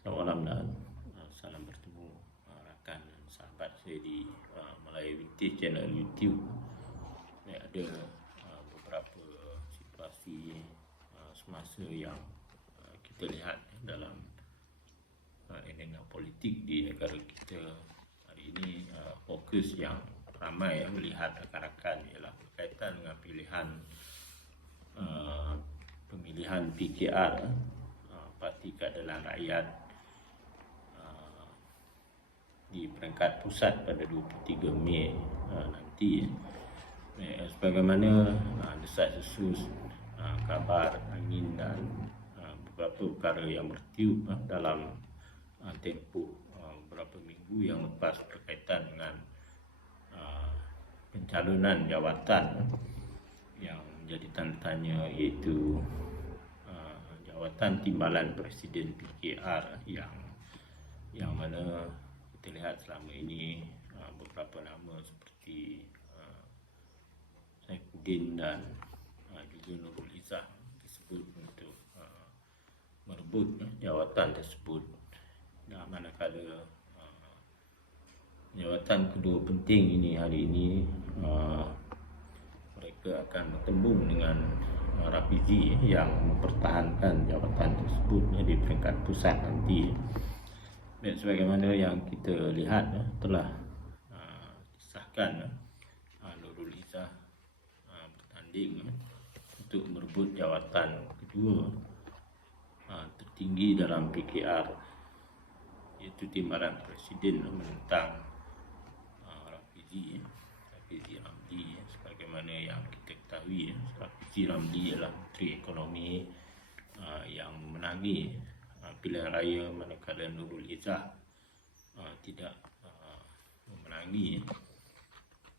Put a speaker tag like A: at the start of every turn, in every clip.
A: Selamat malam dan uh, salam bertemu uh, rakan dan sahabat saya di uh, Malaya Vintage channel YouTube. Ini ada beberapa situasi semasa yang kita lihat dalam arena politik di negara kita hari ini fokus yang ramai yang melihat rakan-rakan ialah berkaitan dengan pilihan pemilihan PKR Parti Keadilan Rakyat di peringkat pusat pada 23 Mei uh, nanti. Eh, sebagaimana uh, desas-desus uh, kabar angin dan uh, beberapa perkara yang bertiup uh, dalam uh, tempoh uh, beberapa minggu yang lepas berkaitan dengan uh, pencalonan jawatan yang menjadi tanda tanya iaitu uh, jawatan timbalan presiden PKR yang yang mana kita lihat selama ini uh, beberapa nama seperti uh, Saifuddin dan uh, juga Nurul Izzah disebut untuk uh, merebut uh, jawatan tersebut. Dan manakala uh, jawatan kedua penting ini hari ini uh, mereka akan bertembung dengan uh, yang mempertahankan jawatan tersebut ya, di peringkat pusat nanti dan sebagaimana yang kita lihat ya, telah uh, disahkan uh, Nurul Izzah uh, bertanding ya, untuk merebut jawatan kedua tertinggi dalam PKR iaitu timbalan presiden menentang Rafizi ya. Rafizi Ramli ya, sebagaimana yang kita ketahui ya, Rafizi Ramli adalah Menteri Ekonomi yang menangi pilihan raya manakala Nurul Izzah uh, tidak uh, memenangi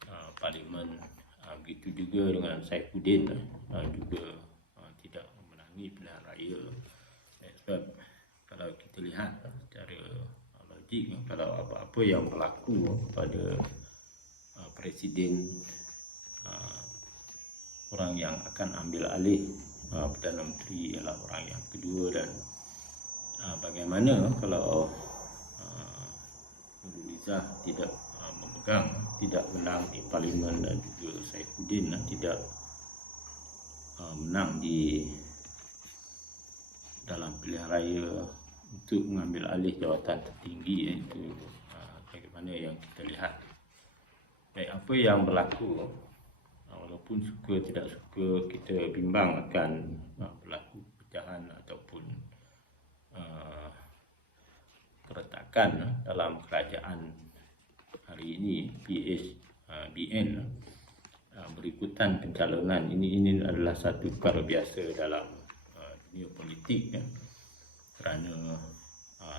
A: uh, parlimen uh, begitu juga dengan Saifuddin uh, juga uh, tidak memenangi pilihan raya. Eh, sebab kalau kita lihat secara uh, logik kalau apa-apa yang berlaku pada uh, presiden uh, orang yang akan ambil alih uh, Perdana Menteri ialah orang yang kedua dan uh, bagaimana kalau uh, Nurul Izzah tidak uh, memegang tidak menang di parlimen dan juga Saifuddin uh, tidak uh, menang di dalam pilihan raya untuk mengambil alih jawatan tertinggi iaitu uh, bagaimana yang kita lihat. Baik apa yang berlaku walaupun suka tidak suka kita bimbang akan berlaku pecahan ataupun uh, keretakan uh, dalam kerajaan hari ini PS uh, BN uh, berikutan pencalonan. Ini ini adalah satu perkara biasa dalam dunia politik kerana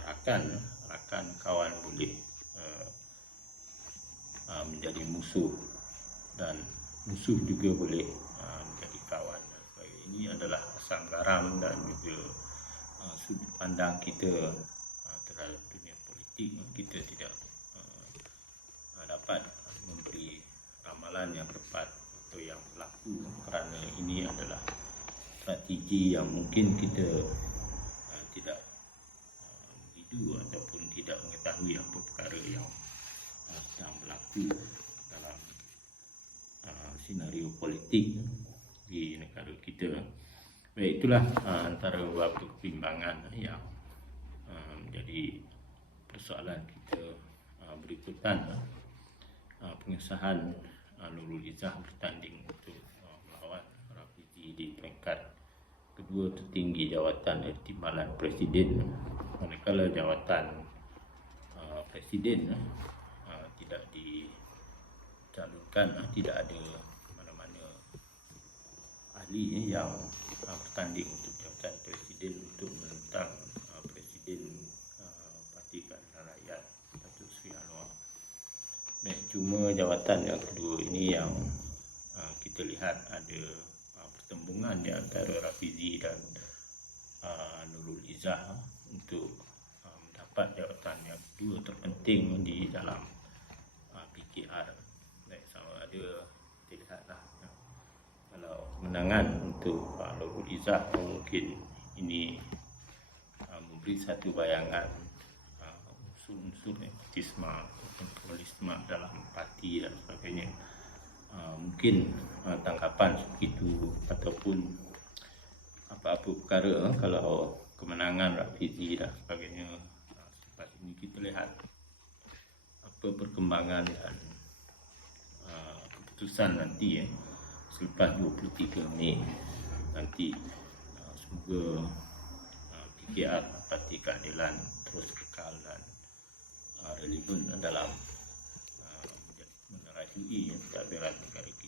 A: rakan rakan kawan boleh menjadi musuh dan musuh juga boleh menjadi kawan. Ini adalah asam garam dan juga sudut pandang kita uh, terhadap dunia politik kita tidak uh, uh, dapat memberi ramalan yang tepat atau yang berlaku kerana ini adalah strategi yang mungkin kita uh, tidak uh, begitu ataupun tidak mengetahui apa perkara yang uh, sedang berlaku dalam uh, senario politik di negara kita. Baik itulah uh, antara beberapa kebimbangan yang uh, menjadi persoalan kita uh, berikutan uh, pengesahan Nurul Izzah bertanding untuk melawan Rafizi di peringkat kedua tertinggi jawatan Timbalan Presiden. Manakala jawatan Presiden tidak dicalonkan tidak ada mana-mana ahli yang bertanding untuk jawatan Presiden untuk menentang uh, Presiden uh, Parti Keadilan Rakyat Datuk Seri Anwar Baik, cuma jawatan yang kedua ini yang uh, kita lihat ada uh, pertembungan di antara Rafizi dan uh, Nurul Izzah untuk uh, mendapat jawatan yang kedua terpenting di dalam uh, PKR. Baik, sama ada kita lihatlah ya. kalau menangan untuk uh, Nurul Izzah mungkin ini uh, memberi satu bayangan unsur-unsur nepotisme pluralisme dalam parti dan sebagainya. Uh, mungkin uh, tangkapan begitu ataupun apa-apa perkara uh, kalau kemenangan Rafizi dan sebagainya. Selepas ini kita lihat apa perkembangan dan uh, keputusan nanti eh, selepas 23 Mei nanti. Uh, semoga uh, PKR Parti Keadilan terus kekal dan relevan dalam uh, menerajui pentadbiran negara kita.